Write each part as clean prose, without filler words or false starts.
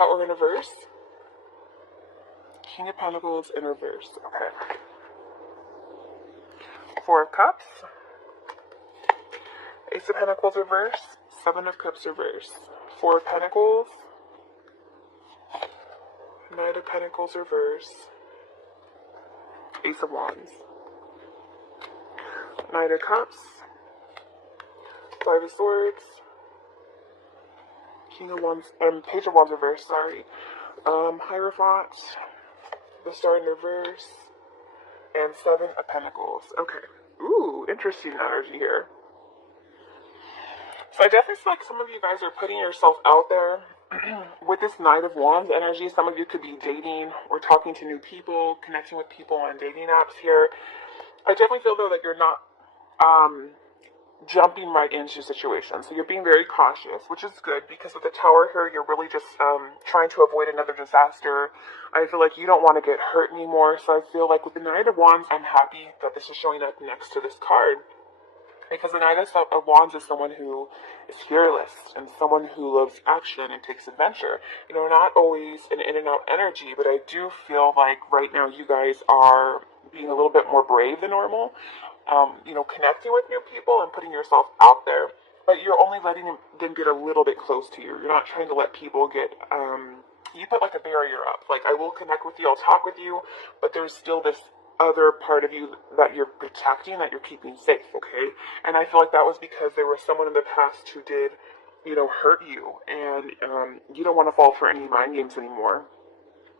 Tower in reverse. King of Pentacles in reverse. Okay. Four of Cups. Ace of Pentacles reverse. Seven of Cups reverse. Four of Pentacles. Knight of Pentacles reverse. Ace of Wands. Knight of Cups. Five of Swords. King of Wands, Page of Wands reverse, sorry. Hierophant, the Star in reverse, and Seven of Pentacles. Okay. Ooh, interesting energy here. So I definitely feel like some of you guys are putting yourself out there with this Knight of Wands energy. Some of you could be dating or talking to new people, connecting with people on dating apps here. I definitely feel, though, that you're not jumping right into situations. So you're being very cautious, which is good, because with the Tower here, you're really just trying to avoid another disaster. I feel like you don't want to get hurt anymore. So I feel like with the Knight of Wands, I'm happy that this is showing up next to this card. Because the Knight of Wands is someone who is fearless and someone who loves action and takes adventure. You know, not always an in and out energy, but I do feel like right now you guys are being a little bit more brave than normal. You know, connecting with new people and putting yourself out there, but you're only letting them get a little bit close to you. You're not trying to let people get, you put like a barrier up. Like, I will connect with you, I'll talk with you, but there's still this other part of you that you're protecting, that you're keeping safe, okay? And I feel like that was because there was someone in the past who did, you know, hurt you, and you don't want to fall for any mind games anymore.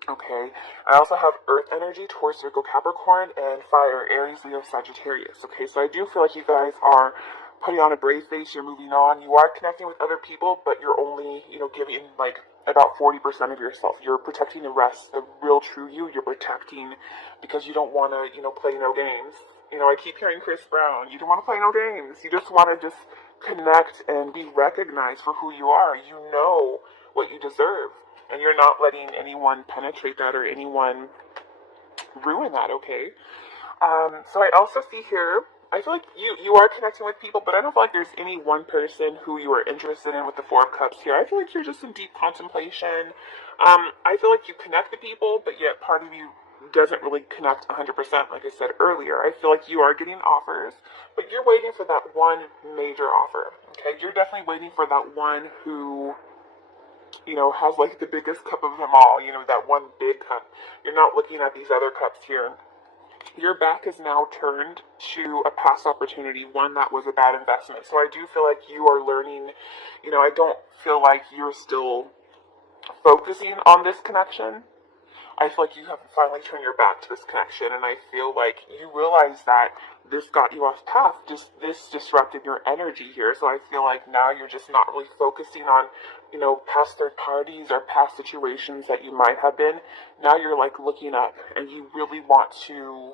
Okay, I also have Earth energy, Taurus, Virgo, Capricorn, and Fire, Aries, Leo, Sagittarius. Okay, so I do feel like you guys are putting on a brave face, you're moving on, you are connecting with other people, but you're only, you know, giving like about 40% of yourself. You're protecting the rest, the real true you, you're protecting because you don't want to, you know, play no games. You know, I keep hearing Chris Brown, you don't want to play no games. You just want to just connect and be recognized for who you are. You know what you deserve. And you're not letting anyone penetrate that or anyone ruin that, okay? So I also see here, I feel like you are connecting with people, but I don't feel like there's any one person who you are interested in with the Four of Cups here. I feel like you're just in deep contemplation. I feel like you connect to people, but yet part of you doesn't really connect 100%, like I said earlier. I feel like you are getting offers, but you're waiting for that one major offer, okay? You're definitely waiting for that one who, you know, has like the biggest cup of them all, you know, that one big cup. You're not looking at these other cups here. Your back is now turned to a past opportunity, one that was a bad investment. So I do feel like you are learning, you know, I don't feel like you're still focusing on this connection. I feel like you have finally turned your back to this connection, and I feel like you realize that this got you off path. This disrupted your energy here. So I feel like now you're just not really focusing on, you know, past third parties or past situations that you might have been. Now you're like looking up, and you really want to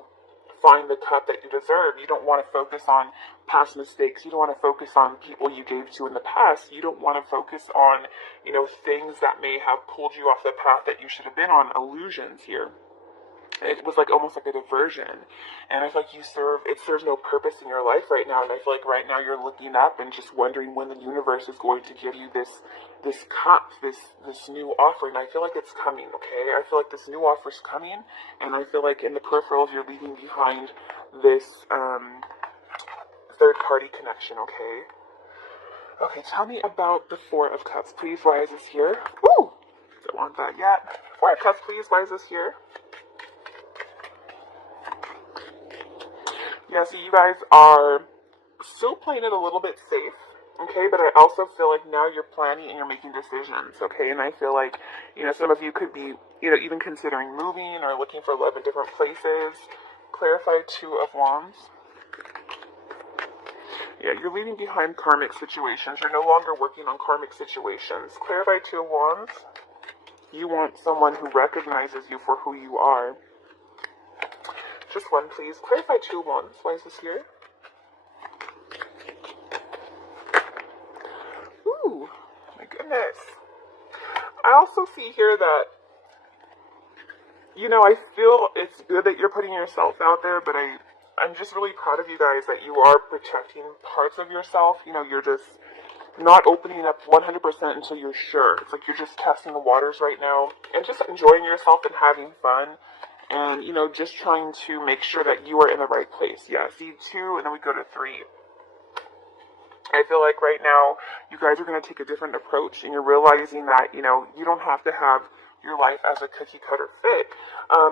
find the cup that you deserve. You don't want to focus on past mistakes. You don't want to focus on people you gave to in the past. You don't want to focus on, you know, things that may have pulled you off the path that you should have been on, illusions here. It was like almost like a diversion, and I feel like it serves no purpose in your life right now. And I feel like right now you're looking up and just wondering when the universe is going to give you this cup, this new offer. And I feel like it's coming. Okay, I feel like this new offer is coming, and I feel like in the peripherals you're leaving behind this third party connection. Okay, tell me about the Four of Cups, please. Why is this here? Ooh, don't want that yet. Four of Cups, please. Why is this here? Yeah, so you guys are still playing it a little bit safe, okay? But I also feel like now you're planning and you're making decisions, okay? And I feel like, you know, some of you could be, you know, even considering moving or looking for love in different places. Clarify Two of Wands. Yeah, you're leaving behind karmic situations. You're no longer working on karmic situations. Clarify Two of Wands. You want someone who recognizes you for who you are. Just one, please. Clarify Two of Wands. Why is this here? Ooh, my goodness. I also see here that, you know, I feel it's good that you're putting yourself out there, but I'm just really proud of you guys that you are protecting parts of yourself. You know, you're just not opening up 100% until you're sure. It's like you're just testing the waters right now and just enjoying yourself and having fun. And, just trying to make sure that you are in the right place. Yeah, see 2, and then we go to 3. I feel like right now you guys are going to take a different approach, and you're realizing that, you don't have to have your life as a cookie cutter fit.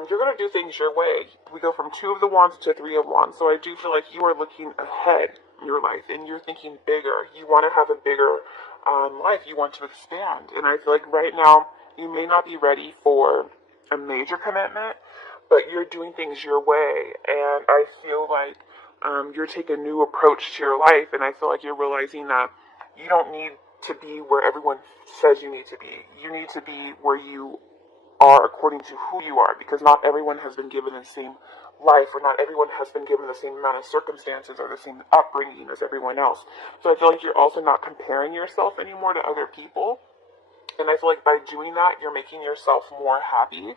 You're going to do things your way. We go from 2 of the wands to 3 of wands. So I do feel like you are looking ahead in your life, and you're thinking bigger. You want to have a bigger life. You want to expand. And I feel like right now you may not be ready for a major commitment, but you're doing things your way. And I feel like you're taking a new approach to your life, and I feel like you're realizing that you don't need to be where everyone says you need to be. You need to be where you are according to who you are, because not everyone has been given the same life, or not everyone has been given the same amount of circumstances or the same upbringing as everyone else. So I feel like you're also not comparing yourself anymore to other people. And I feel like by doing that, you're making yourself more happy,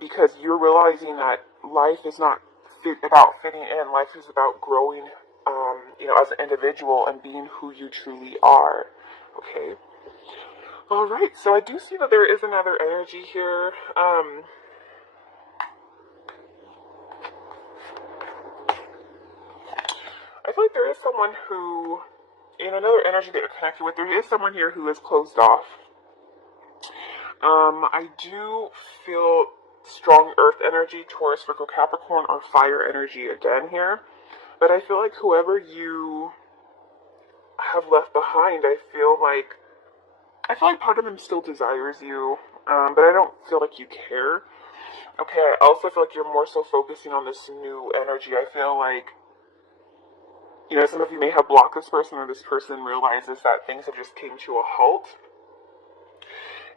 because you're realizing that life is not about fitting in. Life is about growing, as an individual and being who you truly are. Okay. All right. So I do see that there is another energy here. I feel like there is someone who, in another energy that you're connected with, there is someone here who is closed off. I do feel strong earth energy, Taurus, Virgo, Capricorn, or fire energy again here. But I feel like whoever you have left behind, I feel like part of them still desires you, but I don't feel like you care. Okay, I also feel like you're more so focusing on this new energy. I feel like, some of you may have blocked this person, or this person realizes that things have just came to a halt.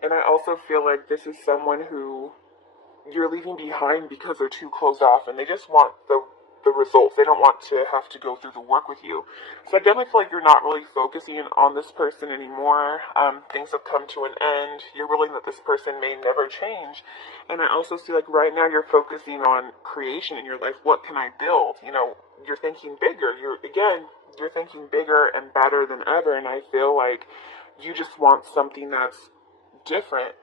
And I also feel like this is someone who you're leaving behind because they're too closed off, and they just want the results. They don't want to have to go through the work with you. So I definitely feel like you're not really focusing on this person anymore. Things have come to an end. You're realizing that this person may never change. And I also feel like right now you're focusing on creation in your life. What can I build? You're thinking bigger. You're thinking bigger and better than ever. And I feel like you just want something that's different,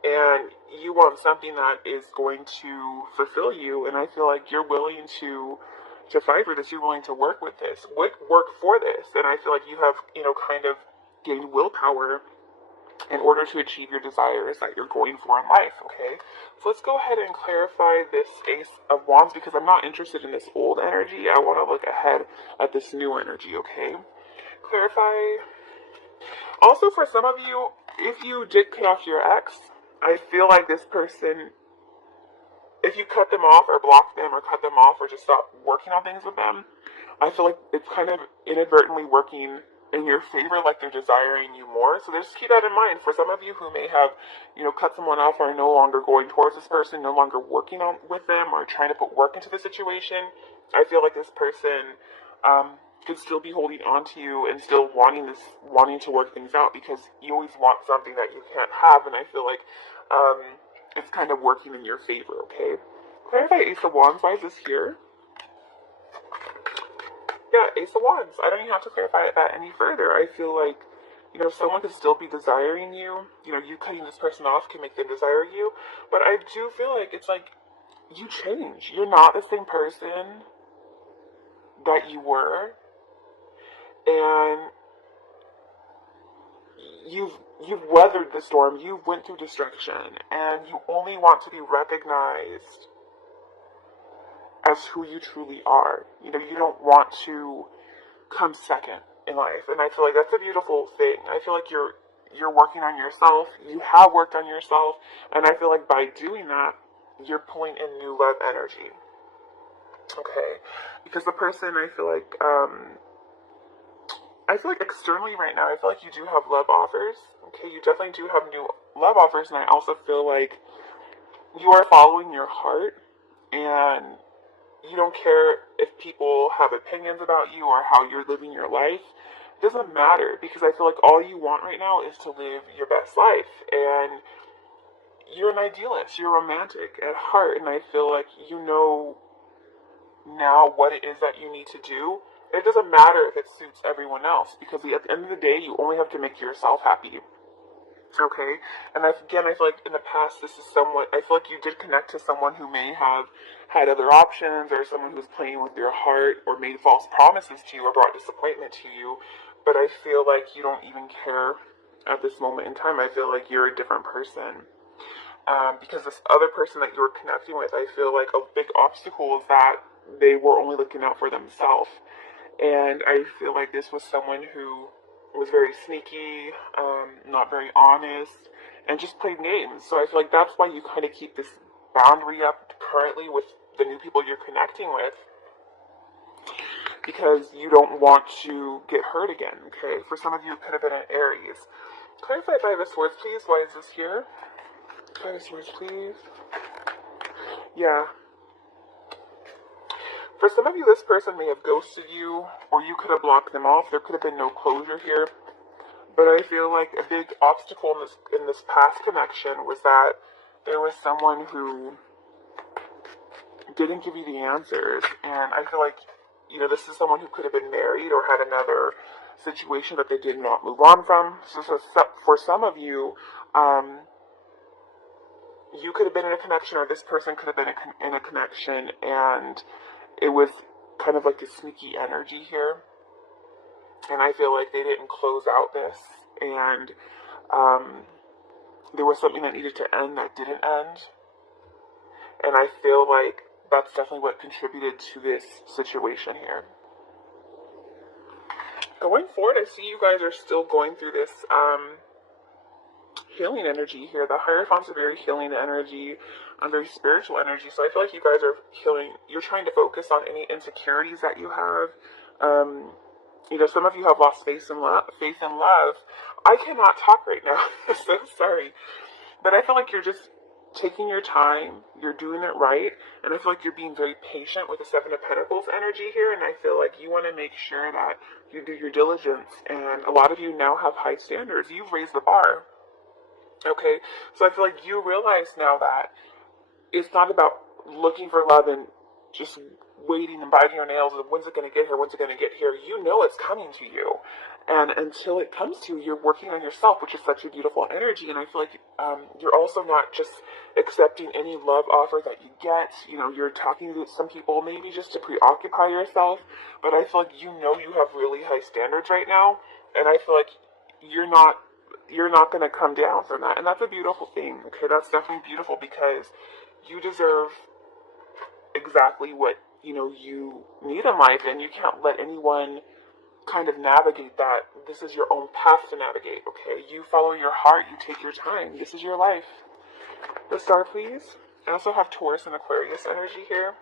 and you want something that is going to fulfill you. And I feel like you're willing to fight for this. You're willing to work with this, work for this. And I feel like you have, kind of gained willpower in order to achieve your desires that you're going for in life. Okay, so let's go ahead and clarify this Ace of Wands, because I'm not interested in this old energy. I want to look ahead at this new energy. Okay, clarify. Also, for some of you, if you did cut off your ex, I feel like this person, if you cut them off or block them or cut them off or just stop working on things with them, I feel like it's kind of inadvertently working in your favor, like they're desiring you more. So just keep that in mind. For some of you who may have, cut someone off, or are no longer going towards this person, no longer working on with them, or trying to put work into the situation, I feel like this person could still be holding on to you and still wanting to work things out, because you always want something that you can't have. And I feel like it's kind of working in your favor. Okay, clarify Ace of Wands. Why is this here? Yeah, Ace of Wands. I don't even have to clarify that any further. I feel like, someone could still be desiring you. You cutting this person off can make them desire you. But I do feel like it's like you change. You're not the same person that you were. And you've weathered the storm. You've went through destruction. And you only want to be recognized as who you truly are. You don't want to come second in life. And I feel like that's a beautiful thing. I feel like you're working on yourself. You have worked on yourself. And I feel like by doing that, you're pulling in new love energy. Okay. Because the person, I feel like externally right now, I feel like you do have love offers. Okay, you definitely do have new love offers. And I also feel like you are following your heart, and you don't care if people have opinions about you or how you're living your life. It doesn't matter, because I feel like all you want right now is to live your best life. And you're an idealist, you're romantic at heart, and I feel like you know now what it is that you need to do It doesn't matter if it suits everyone else, because at the end of the day, you only have to make yourself happy. Okay, and again, I feel like in the past, this is somewhat, I feel like you did connect to someone who may have had other options, or someone who's playing with your heart, or made false promises to you, or brought disappointment to you, but I feel like you don't even care at this moment in time. I feel like you're a different person. Because this other person that you were connecting with, I feel like a big obstacle is that they were only looking out for themselves. And I feel like this was someone who was very sneaky, not very honest, and just played games. So I feel like that's why you kind of keep this boundary up currently with the new people you're connecting with, because you don't want to get hurt again, okay? For some of you, it could have been an Aries. Clarify Five of Swords, please. Why is this here? Five of Swords, please. Yeah. For some of you, this person may have ghosted you, or you could have blocked them off. There could have been no closure here. But I feel like a big obstacle in this past connection was that there was someone who didn't give you the answers. And I feel like, this is someone who could have been married or had another situation that they did not move on from. So for some of you, you could have been in a connection, or this person could have been in a connection, and it was kind of like a sneaky energy here. And I feel like they didn't close out this, and there was something that needed to end that didn't end. And I feel like that's definitely what contributed to this situation here. Going forward, I see you guys are still going through this healing energy here. The Hierophant's a very healing energy, very spiritual energy. So I feel like you guys are healing. You're trying to focus on any insecurities that you have. Some of you have lost faith in love. I cannot talk right now. I'm so sorry. But I feel like you're just taking your time. You're doing it right. And I feel like you're being very patient with the Seven of Pentacles energy here. And I feel like you want to make sure that you do your diligence. And a lot of you now have high standards. You've raised the bar. Okay? So I feel like you realize now that it's not about looking for love and just waiting and biting your nails and when's it going to get here, You know it's coming to you. And until it comes to you, you're working on yourself, which is such a beautiful energy. And I feel like you're also not just accepting any love offer that you get. You're talking to some people maybe just to preoccupy yourself. But I feel like you have really high standards right now. And I feel like you're not going to come down from that. And that's a beautiful thing. Okay, that's definitely beautiful, because you deserve exactly what you need in life, and you can't let anyone kind of navigate that. This is your own path to navigate. Okay, you follow your heart, you take your time. This is your life. The star, please. I also have Taurus and Aquarius energy here.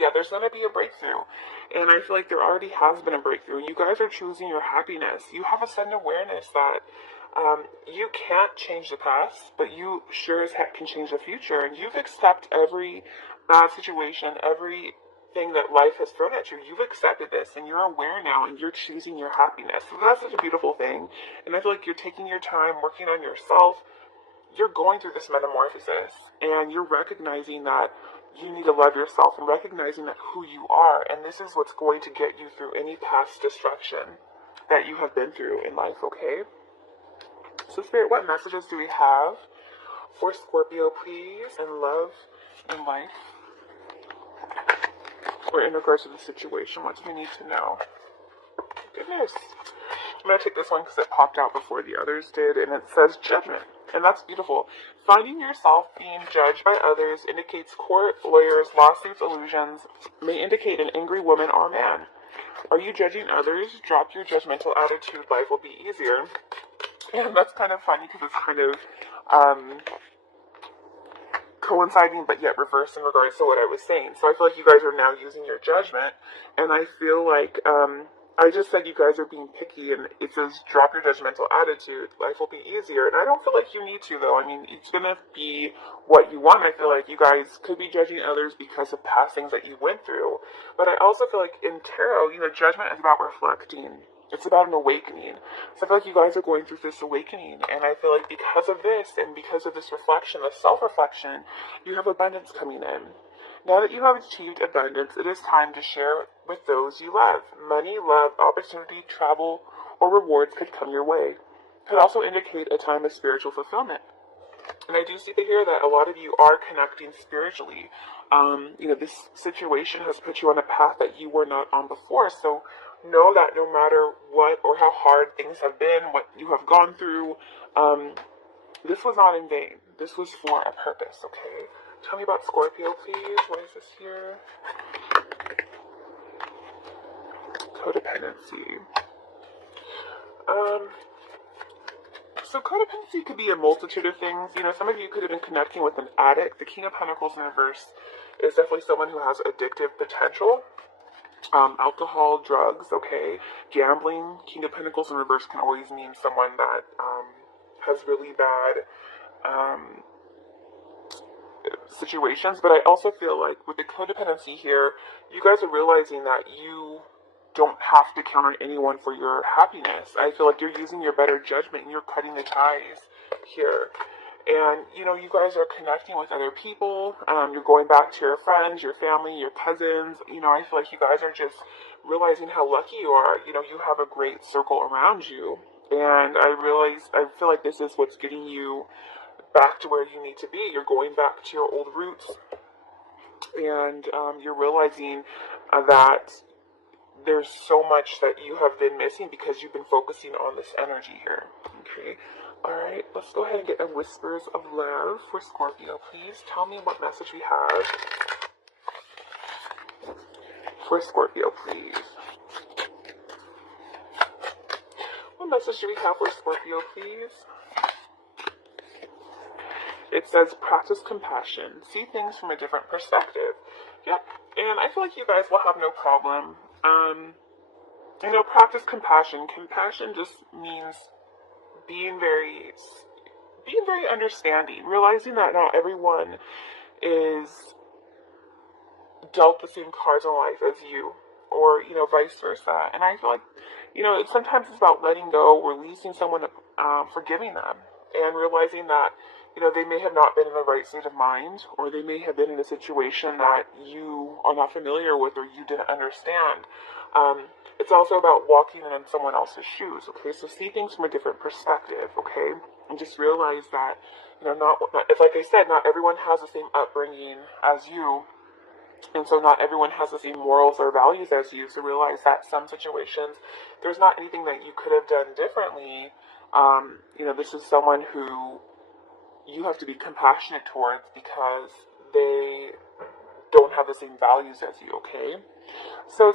Yeah, there's going to be a breakthrough, and I feel like there already has been a breakthrough. You guys are choosing your happiness. You have a sudden awareness that you can't change the past, but you sure as heck can change the future. And you've accepted every bad situation, everything that life has thrown at you. You've accepted this, and you're aware now, and you're choosing your happiness. So that's such a beautiful thing. And I feel like you're taking your time, working on yourself. You're going through this metamorphosis, and you're recognizing that you need to love yourself, and recognizing that who you are. And this is what's going to get you through any past destruction that you have been through in life, okay? So Spirit, what messages do we have for Scorpio, please, in love and life? Or in regards to the situation, what do we need to know? Goodness. I'm going to take this one because it popped out before the others did, and it says judgment. And that's beautiful. Finding yourself being judged by others indicates court, lawyers, lawsuits, illusions, may indicate an angry woman or man. Are you judging others? Drop your judgmental attitude. Life will be easier. And that's kind of funny because it's kind of coinciding but yet reversed in regards to what I was saying. So I feel like you guys are now using your judgment, and I feel like I just said you guys are being picky, and it says drop your judgmental attitude. Life will be easier. And I don't feel like you need to, though. I mean, it's going to be what you want. I feel like you guys could be judging others because of past things that you went through. But I also feel like in tarot, judgment is about reflecting. It's about an awakening. So I feel like you guys are going through this awakening. And I feel like because of this and because of this reflection, the self-reflection, you have abundance coming in. Now that you have achieved abundance, it is time to share with those you love. Money, love, opportunity, travel, or rewards could come your way. It could also indicate a time of spiritual fulfillment. And I do see here that a lot of you are connecting spiritually. This situation has put you on a path that you were not on before. So know that no matter what or how hard things have been, what you have gone through, this was not in vain. This was for a purpose, okay? Tell me about Scorpio, please. What is this here? Codependency. So codependency could be a multitude of things. Some of you could have been connecting with an addict. The King of Pentacles in reverse is definitely someone who has addictive potential. Alcohol, drugs, okay. Gambling. King of Pentacles in reverse can always mean someone that has really bad situations. But I also feel like with the codependency here, you guys are realizing that you don't have to count on anyone for your happiness. I feel like you're using your better judgment and you're cutting the ties here. And, you guys are connecting with other people. You're going back to your friends, your family, your cousins. I feel like you guys are just realizing how lucky you are. You have a great circle around you. And I feel like this is what's getting you back to where you need to be. You're going back to your old roots. And you're realizing that there's so much that you have been missing because you've been focusing on this energy here. Okay. Alright, let's go ahead and get a Whispers of Love for Scorpio, please. Tell me what message we have for Scorpio, please. What message do we have for Scorpio, please? It says, practice compassion. See things from a different perspective. Yep. And I feel like you guys will have no problem. Practice compassion. Compassion just means being very understanding. Realizing that not everyone is dealt the same cards in life as you. Or, vice versa. And I feel like, sometimes it's about letting go, releasing someone, forgiving them. And realizing that, they may have not been in the right state of mind, or they may have been in a situation that you are not familiar with or you didn't understand. It's also about walking in someone else's shoes, okay? So see things from a different perspective, okay? And just realize that, it's like I said, not everyone has the same upbringing as you. And so not everyone has the same morals or values as you. So realize that some situations, there's not anything that you could have done differently. This is someone who you have to be compassionate towards because they don't have the same values as you, okay? So